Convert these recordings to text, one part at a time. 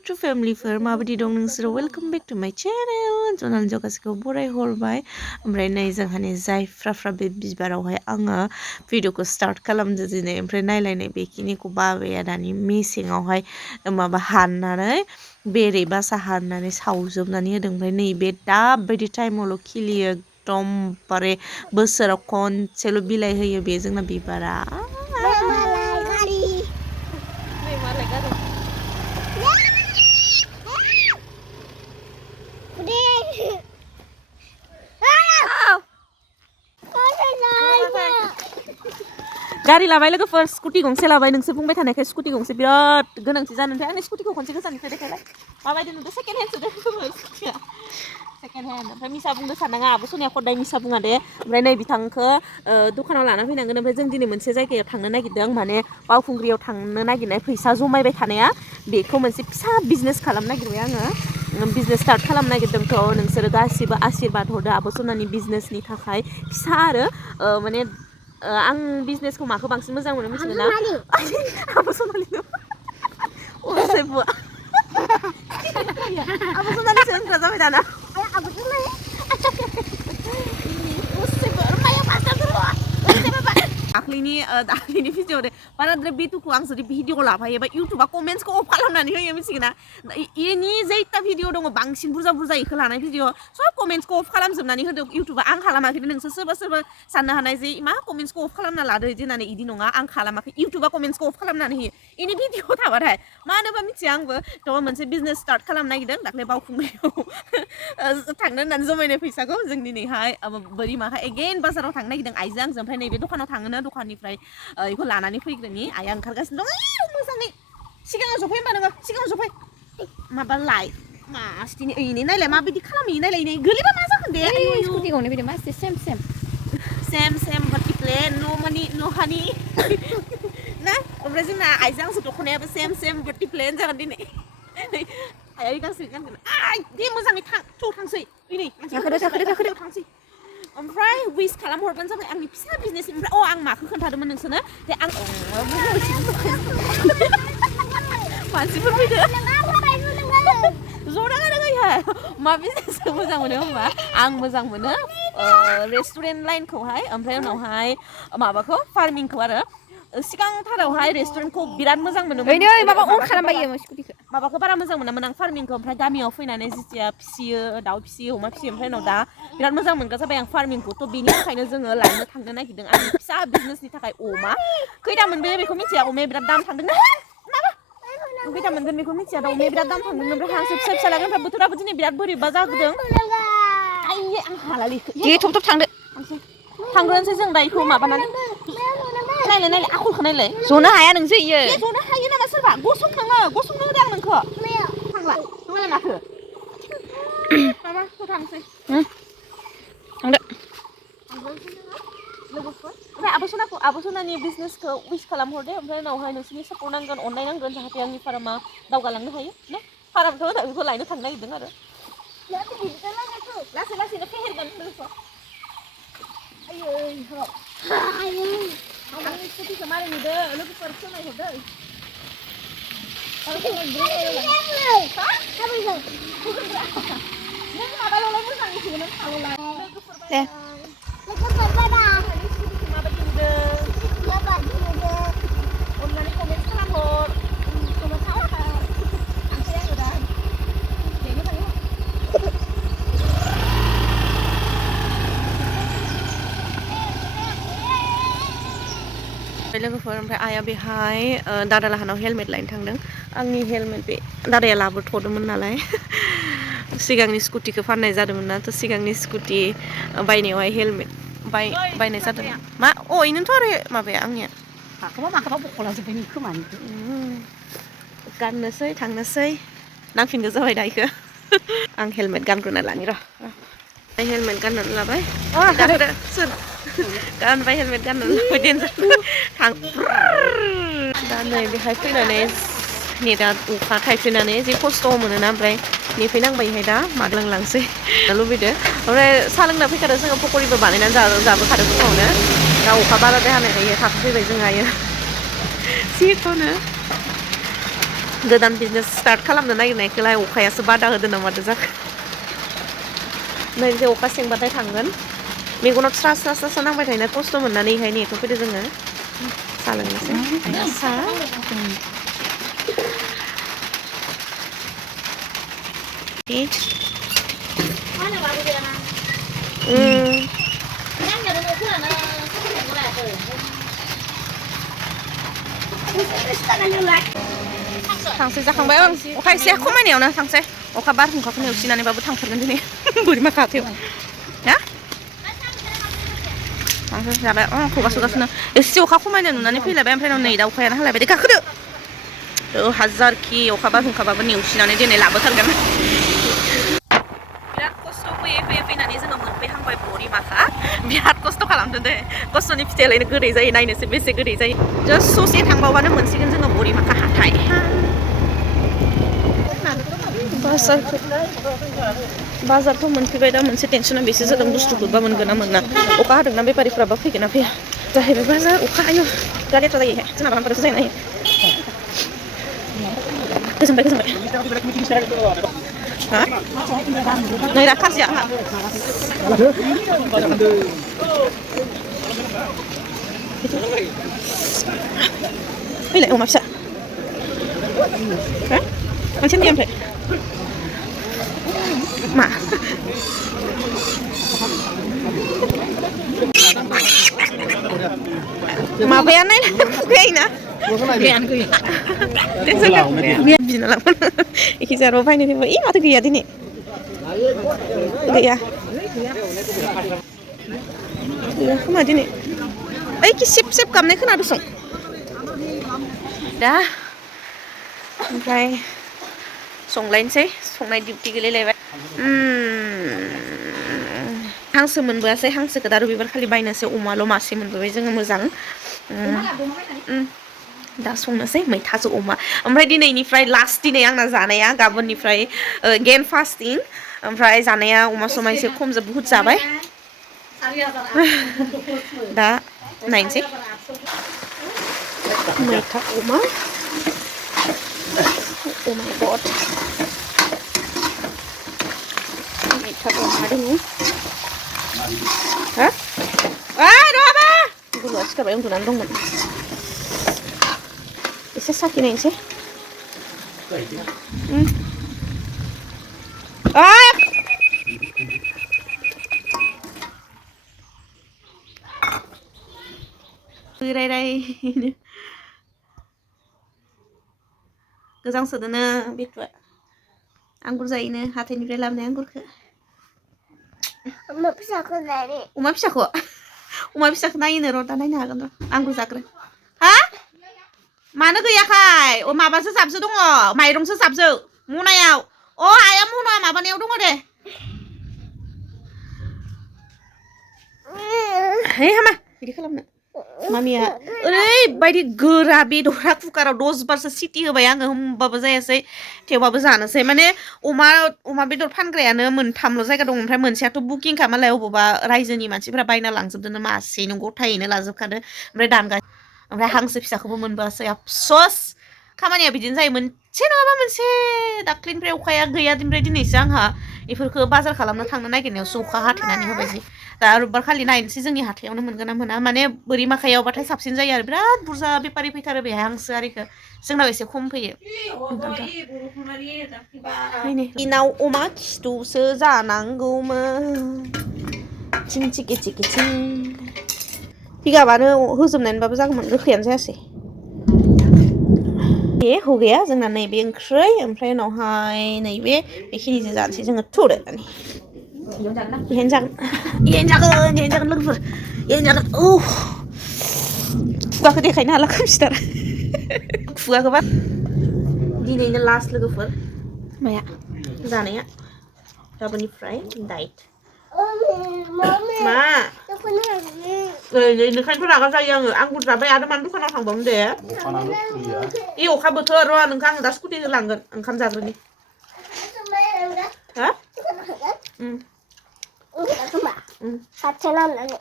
YouTube फेमिलिफोर माबायदि दं नोंसोरो वेलकम बेक टु माय चेनेल जनाल जगासिखौ बराय हरबाय ओमफ्राय नै जोंहानि जायफ्राफ्रा बे बिबारावहाय आङो भिडिअखौ स्टार्ट खालामदो दिनै ओमफ्राय नायलायनाय बेखिनिखौ बाबाया दानि मेसेङावहाय माबा हाननानै बेरे बासा हाननानै सावजोबनानै होदों ओमफ्राय नैबे दाबायदि टाइमावल' खिलियो एकदमबारे बोसोराव खनसेल' बिलाइ होयो बे जोंना बिबारा गारि लाबाय लोगोफोर स्कुटि गंसे लाबाय नोंसोर बुंबाय थानायखाय स्कुटि गंसे बिराद गोनांथि जानो ओमफ्राय आंनि स्कुटिखौ खनसे गोजाननिफ्राय देखायलाय माबायदि नुदों सेकेन्ड हेन्ड सुदों स्कुटिया सेकेन्ड हेन्ड ओमफ्राय मिसा बुंदो साननाङा आब' सोनिया खदाय मिसा बुङा दे ओमफ्राय नै बिथांखौ दखानाव लाना फैनांगोन ओमफ्राय जों दिनै मोनसे जायगायाव थांनो नागिरदों माने बावखुंग्रियाव थांनो नागिरनाय फैसा जमायबाय थानाया बेखौ मोनसे फिसा बिजनेस खालामनो नागिरबाय आङो बिजनेस स्टार्ट खालामनो नागिरदोंथ' नोंसोरो गासिबो आशीर्बाद हरदो आब' सनानि बिजनेसनि थाखाय फिसा आरो माने आं बिजनेसखौ माखौ बांसिन मोजां मोनो मिथिगौ ना आब' सनालिनो असेबो आब' सनालिसो होनग्रा जाबाय दाना दाख्लैनि भिडिअ दे बाराद्राय बेथुखौ आं जुदि भिडिअ लाफायोबा इउटुबा कमेन्ट्सखौ अफ खालामनानै होयो मिथिगोना इनि जैता भिडिअ दङ बांसिन बुरजा बुरजा इखौ लानाय भिडिअ सब कमेन्ट्सखौ अफ खालामजोबनानै होदों इउटुबा आं खालामाखै नोंसोर सोरबा सोरबा साननो हानाय जे मा कमेन्ट्सखौ अफ खालामना लादो इदि होननानै इदि नङा आं खालामाखै इउटुबा कमेन्ट्सखौ अफ खालामनानै होयो इनि भिडिअ थाबाथाय मा होनोबा मिथिया आंबो थ' मोनसे बिजनेस स्टार्ट खालामनो नागिरदों दाख्लै बावखुंग्रियाव थांनो होननानै जमायनाय फैसाखौ जों दिनैहाय बोरिमाहा एगेन बाजाराव थांनो नागिरदों आइजों आंजों ओमफ्राय नैबे दखानाव थाङोना दखाननिफ्राय बेखौ लानानै फैग्रोनि आइया ओंखारगासिनो दं मोजाङै सिगाङाव जफै होनबा नोङो सिगाङाव जफै माबा लाइ मासथिनि ओइनै नायलाय माबायदि खालामो नायलाय नै गोलैबा मा जागोन दे स्कुटिखौनो बिदि मासि सेम बाटि प्लेन न' मानि न' हानि ना ओमफ्राय जोंना आइजों आंसो दख'नायाबो सेम बाटि प्लेन जागोन दिनै आइया गांसे गानगोन दे मोजाङै थांसै नै गाखोदो थांसै ओमफ्राय विस खालामहरबानो जाबाय आंनि फिसा बिजनेस ओमफ्राय आं माखौ खोन्थादोंमोन नोंसोरनो दे आं मानसिफोर फैदो ज'नाङा मा बिजनेसखौ मोजां मोनो होमबा आं मोजां मोनो रेस्टुरेन्ट लाइनखौहाय ओमफ्राय उनावहाय माबाखौ फार्मिंखौ आरो सिगांथारावहाय रेस्टुरेन्टखौ बिराद मोजां मोनोमोन माबाखौ बारा मोजां मोनामोन आं फार्मिंखौ ओमफ्राय गामियाव फैनानै जिथिया फिसियो दाउ फिसियो अमा फिसियो ओमफ्राय उनाव दा बिराद मोजां मोनग्रा जाबाय आं फार्मिंखौ थ' बेनि थाखायनो जोङो लायनो थांनो नागिरदों आंनि फिसा बिजनेसनि थाखाय अमा खैथा मोनबोयो बेखौ मिथिया अमाया बिराद दाम थांदों ना खैथा मोनगोन बेखौ मिथिया दा अमाया बिराद दाम थांदों ओमफ्राय हांसो फिसा फिसा लागोन ओमफ्राय बोथोराबो दिनै बिराद बोरैबा जागोदों आइये आं हालालै दे थब थांदो थांग्रोनोसै जों दा इखौ माबानानै नायलाय आखलखौ नायलाय जनो हाया नोंसो इयो जनो हायो नामा सोरबा गसंनो होदों आं नोंखौ थांला नङालाय माथो माबा थांसै थांदो लोगोफोर ओमफ्राय आब' सनानि बिजनेसखौ उइस खालामहरदे ओमफ्राय उनावहाय नोंसोरनि सापर्ट नांगोन अननाय नांगोन जाहाथे आंनि फार्मा दावगालांनो हायो ना फार्मथ' बेखौ लायनो थांनो नागिरदों आरो लासै लासैनो फेहेरगोन लोगोफोर आंनि स्कुटिखौ मारै नुदों लोगोफोर फोरमायहरदो नों माबाल'लाय मोजां मिथिगौ नों थाल'लाय दे माबायदि नुदों अननानै कमेन्ट खालामहर थांसै आङो दा बेनो थाङो लोगोफोर ओमफ्राय आइया बेहाय दादा लाहानाव हेलमेट लायनो थांदों आंनि हेलमेट बे दादाया लाबोथ'दोंमोन नालाय सिगांनि स्कुटिखौ फाननाय जादोंमोन ना थ' सिगांनि स्कुटि बायनायावहाय हेलमेट बायनाय जादों मा इनोथ' आरो माबाया आंनिया माखौबा बख'लाजोब्बाय खोमानिखौ गाननोसै थांनोसै नांफिनगौ जाबाय दा इखौ आं हेलमेट गानग्रोना लानि र' हेलमेट गाननानै लाबाय गाखोदो सोर गानबाय हेलमेट गाननानै लाबाय देन्जार थां दा नै बेहाय फैनानै नेटा अखा थाइफ्रिनानै जि खस्थ' मोनोना ओमफ्राय नेफैनांबायहाय दा माग्लांलांसै लुबैदो ओमफ्राय साहा लोंना फैखादों जोङो पकरिबो बानायनानै जाबोखादों फुङावनो दा अखा बाराद्राय हानायखाय थाब फैबाय जोंहायो जिखौनो गोदान बिजनेस स्टार्ट खालामनो नागिरनायखौलाय अखायासो बादा होदों ना मादो जाखो नै जे अखा सेंबाथाय थांगोन मेगनाव स्रा स्रा स्रा स्रा नांबाय थायोना खस्थ' मोननानै इहाय नेथ' फैदो जोङो सा लोंनोसै सा थांसै जाखांबाय आं अखा एसे खमायनायावनो थांसै अखा बारहुंखाखौ नेवसिनानैबाबो थांथारगोन दिनै बोरमा खाथियाव ना थांसै जाबाय खुगासोगासिनो एसे अखा खमायनाय नुनानै फैलायबाय ओमफ्राय नै दा अखायानो हालायबाय दे गाखोदो हाजारखि अखा बारहुंखाबाबो नेवसिनानै दिनै लाबोथारगोन बिराद खस्थ' फैयै फैयै फैनानै जोङो मोनफैहांबाय बोरिमाखा बिराद खस्थ' खालामदों दे खस्थ'नि फिथाइलायनो गोदै जायो नायनोसै बेसे गोदै जायो जास्ट ससे थांबावबानो मोनसिगोन जोङो बोरिमाखा हाथाय बाजारथ' मोनफैबाय दा मोनसे टेनसना बेसो जादों बुस्थुखौबा मोनगोन ना मोना अखा हादोंना बेफारिफ्राबा फैगोन ना फैया जाहैबाय बाजार अखा हायो बिराद लेथ्रा जायो जोंना बांद्रायसो जायो नायो गोजोनबाय हा नै दा खारजिया आंहा फैलाय अमा फिसा मोनसे गैया ओमफ्राय मा माबाया नाय खुगायाना बिना लांफोन एखे जाराव बायनो फैबाय इ माथो गैया दिनै गैया खोमा दिनै ओइ सिब सिब गाबनाय खोनादों दा ओमफ्राय संलायनोसै संनाय डिउटि गोलैलायबाय हांसो मोनबोआसै हांसोखौ दा रबिबार खालि बायनोसै अमाल' मासे मोनबोबाय जोङो मोजां दा संनोसै मैथाजों अमा ओमफ्राय दिनैनिफ्राय लास्ट दिनै आंना जानाया गाबोननिफ्राय गेन फास्टिं ओमफ्राय जानाया अमा समा एसे खमजों बुहुत जाबाय दा नायनोसै मैथा अमा oh my god मैथा अमा दङ ha र'बा गुरुआ सिखारबाय उन्दुनानै दंमोन एसे साखिनायनोसै रायरायनो गोजां सोदोनो बेथुआ आंगुर जायोनो हाथाइनिफ्राय लाबोनाय आंगुरखौ अमा फिसाखौ नायनो र' दा नायनो हागोन र' आंगुर जाग्रो हा मानो गैयाखाय माबासो जाबसो दङ माइरंसो जाबसो मनायाव आइया मना माबानायाव दङ दे हे हामा बिदि खालामनो मामिया ओरैबायदि गोरा बेदरा कुकाराव 10 बारसो सिटि होबाय आङो होमबाबो जायासै थेवबाबो जानोसै माने अमा बेदर फानग्रायानो मोनथामल' जायगा दं ओमफ्राय मोनसेयाथ' बुकिंखा मालाय अबावबा रायजोनि मानसिफ्रा बायना लांजोबदों मासेनो गथायैनो लाजोबखादो ओमफ्राय ओमफ्राय हांसो फिसाखौबो मोनबोआसै आफस'स खामानिया बिदिनो जायो मोनसे नङाबा मोनसे दाख्लिनिफ्राय अखाया गैया ओमफ्राय दिनैसो आंहा बेफोरखौ बाजार खालामनो थांनो नागिरनायावसो अखा हाथेनानै होबाय जि दा रबिबार खालि नायनोसै जोंनि हाथायावनो मोनगोन ना मोना माने बोरिमाखायावबाथाय साबसिन जायो आरो बिराद बुरजा बेफारि फैथारो बेहाय हांसो आरिखौ जोंनाव एसे खम फैयो दिनाव अमा खिथुसो जानांगौमोन चिं चिकि चिकि चिं बिगाबानो होजोबनायबाबो जागौमोन गोखैयानो जायासै बे होगैया जोंना नैबे ओंख्रै ओमफ्राय उनावहाय नैबे बेखिनिजों जानोसै जोङो थुदो इहेन जागोन लोगोफोर इहेन जागोन खुगाखौ देखायनो हाला खोमसिथार खुगाखौबा दिनैनो लास्ट लोगोफोर माया जानाया गाबोननिफ्राय डाइट मा ओंखायनोथ' रागा जायो आङो आंगुर जाबाय आरो मानो दखानाव थांबावनो दे इ अखा बोथोर र' नोंखौ आं दा स्कुटिजों लांगोन ओंखाम जाग्रोनि हा सातथा लानानै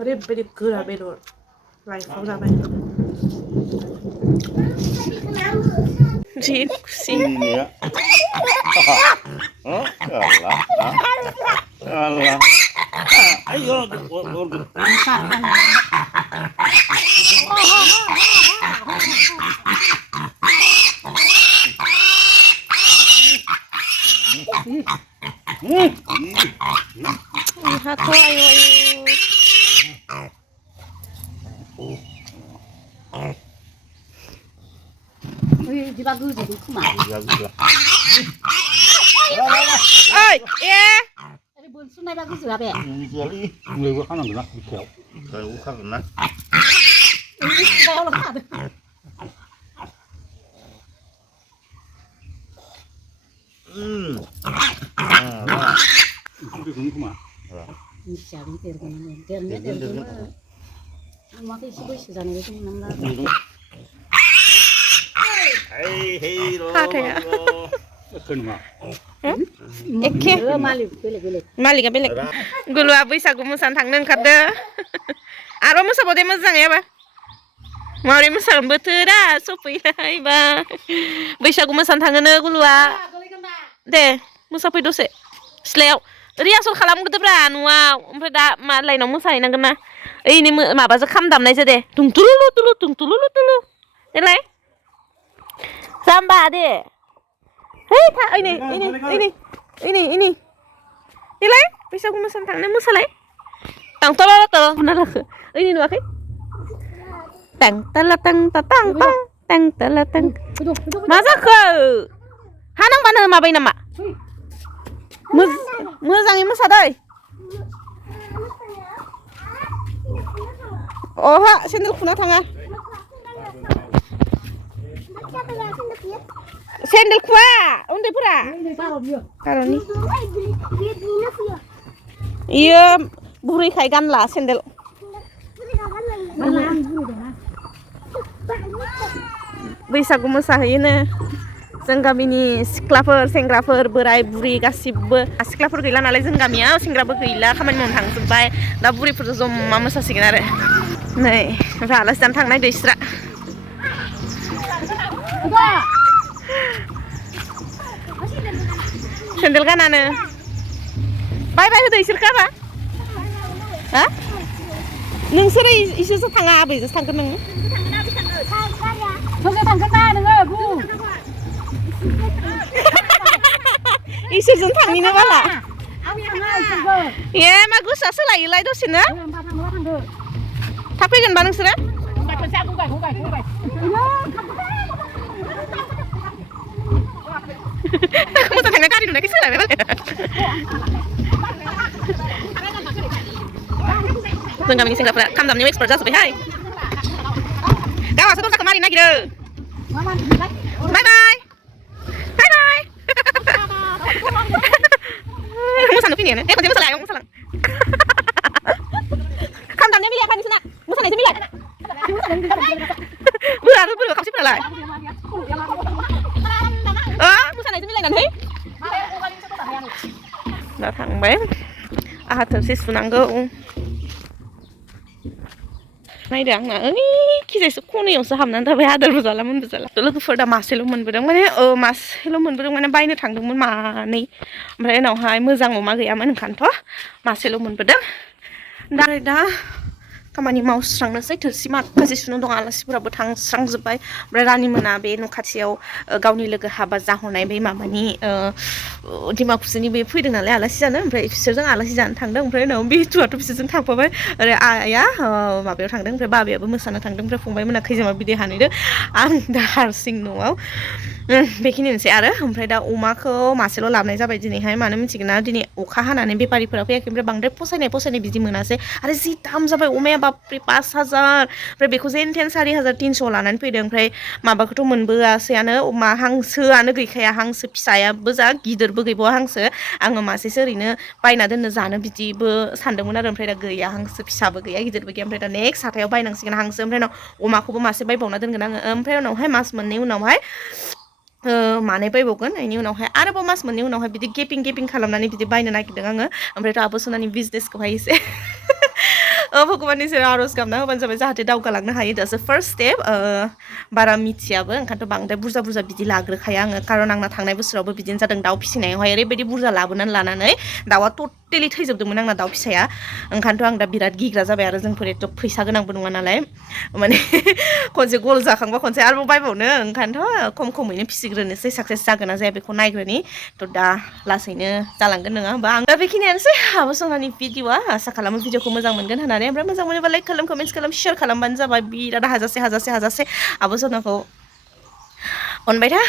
ओरैबायदि गोरा बेदर लाइफआव जाबाय जि खुसि lihat tuh ayo dibagus jadi kuma. ơi ye Ini bunsu naik bagus juga be. Jadi, mulai gua kan enak di kau. Kayak gua kan enak. Ini kalau lekat. Itu kan kuma. Ini siapa itu kan ini. Dia. Maka isi bos sudah nih itu namanya. Hei, lo. Kan mah. Eke Malik, belik. Malik belik gulu बैसागु मोसानो थांनो ओंखारदो आरो मोसाबावदे मोजां याबा माबोरै मोसागोन बोथोरा सफैलायबा बैसागु मोसानो थाङोनो गुलुआ दे मोसाफै दसे सिथ्लायाव रिहार्सेल खालामग्रोदोब्रा न'आव ओमफ्राय दा मा लाइनाव मोसाहैनांगोन ना ओइनि माबाजों खाम दामनायजों दे दुंतुलुलु तुलु देलाय जाम्बा दे Hei, tak ini. Nilai, bisa aku mesan tangan musalai. Tang tolol, mana lah? Ini nuakai. Tang. Masa kau? Hanang mana mabai nama? Muzangi musadai. Oh, ha, sendal kuna tanga. Sendal kuah, untuk pura. Kalau ni. Iya, buri kaigan lah sendal. बैसागु मोसाहैयोनो जों गामिनि सिख्लाफोर सेंग्राफोर बोराय बुरि गासिबो सिख्लाफोर गैला नालाय जों गामियाव सेंग्राबो गैला खामानि मावनो थांजोबबाय दा बुरिफोरजों जमा मोसासिगोन आरो नै ओमफ्राय आलासि जानो थांनाय दैस्रा सेन्देल गानानो बाय होदो इसोरखो हा नोंसोरो इसोरसो थाङा आबैजोंसो थांगोन नोङो 저기 당근다 너가 부. इसोरजों थांनिनो बाला 아우야 이거. ए मा गोसोआ सोलायोलाय दसेनो थाब फैगोनबा नोंसोरो मोजां थांना गारि नुनायखाय सोलायबाय मालाय जों गामिनि सेंग्राफोरा खाम दामनायाव एक्सपार्ट जाजोब्बायहाय गावासो दरजाखौ मारिनो नागिरो बाय मोसानो फैनायानो खनसे मोसालाय मोसालां खाम दामनाया मिलायाखै नोंसोरना मोसानायसो मिलाय बोरो खावसेफोरालाय मोसानायसो मिलायनानै दा थांबाय आहा थोरसि सुनांगौ नायदो आंना ओइ खिजायसो खनायावसो हाबनानै थाबाय आदारबो जाला मोनबो जाला लोगोफोर दा मासेल' मोनबोदों माने मासेल' मोनबोदों माने बायनो थांदोंमोन मानै ओमफ्राय उनावहाय मोजां अमा गैयामोन ओंखायनोथ' मासेल' मोनबोदों दा खामानि मावस्रांनोसै थोरसि माखासे सुनो दं आलासिफोराबो थांस्रांजोब्बाय ओमफ्राय रानिमोना बे न' खाथियाव गावनि लोगो हाबा जाहरनाय बे माबानि डिमाकुसिनि बे फैदों नालाय आलासि जानो ओमफ्राय बिसोरजों आलासि जानो थांदों ओमफ्राय उनाव बे हिथुआथ' बिसोरजों थांफाबाय ओरै आइया माबायाव थांदों ओमफ्राय बाबायाबो मोसानो थांदों ओमफ्राय फंबायमोना खैजोमा बिदै हानैदो आं दा हारसिं न'आव बेखिनिनोसै आरो ओमफ्राय दा अमाखौ मासेल' लाबोनाय जाबाय दिनैहाय मानो मिथिगोन ना दिनै अखा हानानै बेफारिफोरा फैयाखै ओमफ्राय बांद्राय फसायनाय बिदि मोनासै आरो जि दाम जाबाय अमाया बापरे 5,000 ओमफ्राय बेखौ जेन थेन 4,300 लानानै फैदों ओमफ्राय माबाखौथ' मोनबोआसैयानो अमा हांसोआनो गैखाया हांसो फिसायाबो जा गिदिरबो गैबावा हांसो आङो मासेसो ओरैनो बायना दोननो जानो बिदिबो सानदोंमोन आरो ओमफ्राय दा गैया हांसो फिसाबो गैया गिदिरबो गैया ओमफ्राय दा नेक्स्ट हाथायाव बायनांसिगोन हांसो ओमफ्राय उनाव अमाखौबो मासे बायबावना दोनगोन आङो ओमफ्राय उनावहाय मास मोननै उनावहाय मानै बायबावगोन बेनि उनावहाय आरोबाव मास मोननै उनावहाय बिदि गेपिं खालामनानै बिदि बायनो नागिरदों आङो ओमफ्रायथ' आब' सनानि बिजनेसखौहाय एसे भगबाननि सेराव आर'ज गाबना होबानो जाबाय जाहाथे दावगालांनो हायो दासो फार्स्ट स्टेप बारा मिथियाबो ओंखायनोथ' बांद्राय बुरजा बिदि लाग्रोखाया आङो खारन आंना थांनाय बोसोरावबो बिदिनो जादों दाउ फिसिनायावहाय ओरैबायदि बुरजा लाबोनानै लानानै दाउआ टटेलि थैजोबदोंमोन आंना दाउ फिसाया ओंखायनोथ' आं दा बिराद गिग्रा जाबाय आरो जोंफोर एथ' फैसा गोनांबो नङा नालाय माने खनसे गल जाखांबा खनसे आरोबाव बायबावनो ओंखायनोथ' खमैनो फिसिग्रोनोसै साक्सेस जागोन ना जाया बेखौ नायग्रोनि थ' दा लासैनो जालांगोन नङा होमबा आं दा बेखिनियानोसै आब' सनानि भिडिअ'आ आसा खालामो भिडिअ'खौ मोजां मोनगोन होननानै ओमफ्राय मोजां मोनोबा लाइक खालाम कमेन्ट्स खालाम शेयार खालामबानो जाबाय बिराद हाजासे आब' सनाखौ अनबाय था